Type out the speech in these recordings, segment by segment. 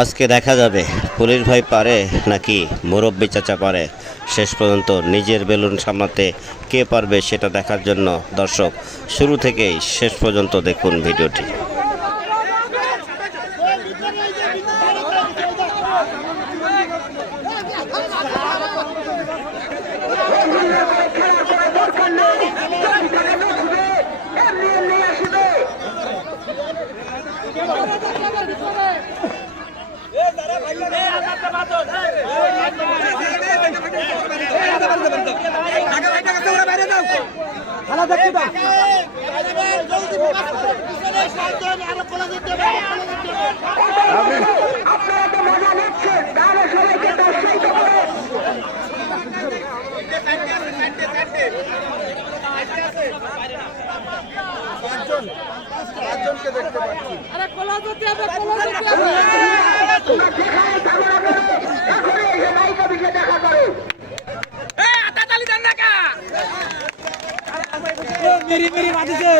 আজকে দেখা যাবে। পুলিশ ভাই পারে নাকি মুরব্বী চাচা পারে? শেষ পর্যন্ত নিজের বেলুন সামলাতে কে পারবে সেটা দেখার জন্য দর্শক, শুরু থেকেই শেষ পর্যন্ত দেখুন ভিডিওটি। আপনারা তো মজা নিচ্ছেন তাহলে সবাইকে দর্শন করে পাঁচজনকে দেখতে পাচ্ছি আরে কোলা যদি হবে। কোলা যদি হবে মেরি মেরি বাঁধিছে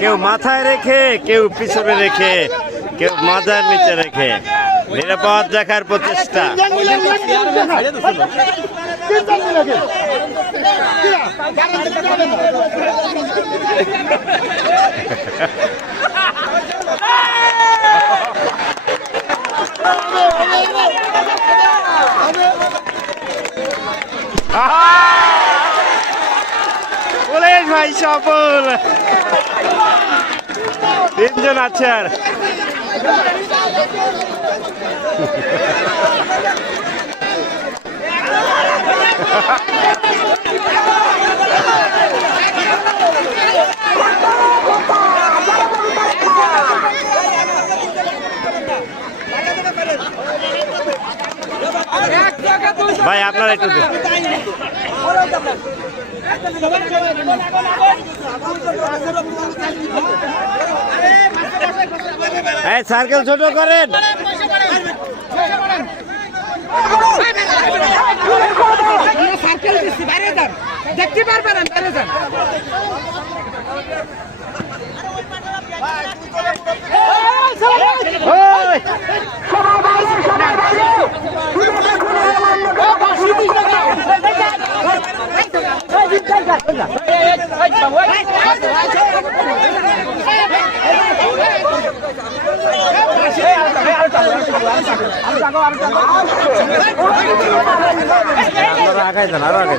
কেউ মাথায় রেখে কেউ পিছনে রেখে কেউ মাথায় নিচে রেখে। নিরাপদ দেখার প্রচেষ্টা। ভাই সফল। তিনজন আছে আর। ভাই আপনারা একটু এই সার্কেল ছোট করেন আগাই যান আরও আগাই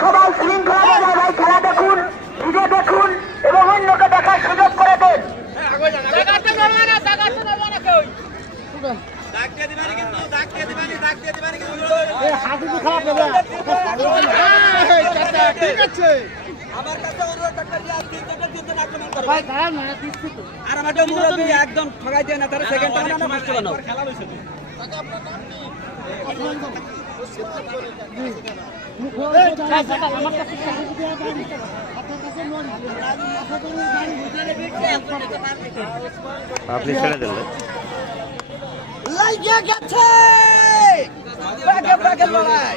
সবাই শৃঙ্খলা খেলা দেখুন ভিডিও দেখুন। আমার কাছে একটা আর একদম ঠগাই দিয়ে না তার সেকেন্ড টাইম আপনি ছেড়ে দিলেন। লাগিয়ে গেছে! ব্যাগে লড়াই।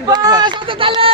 চাপাস তাহলে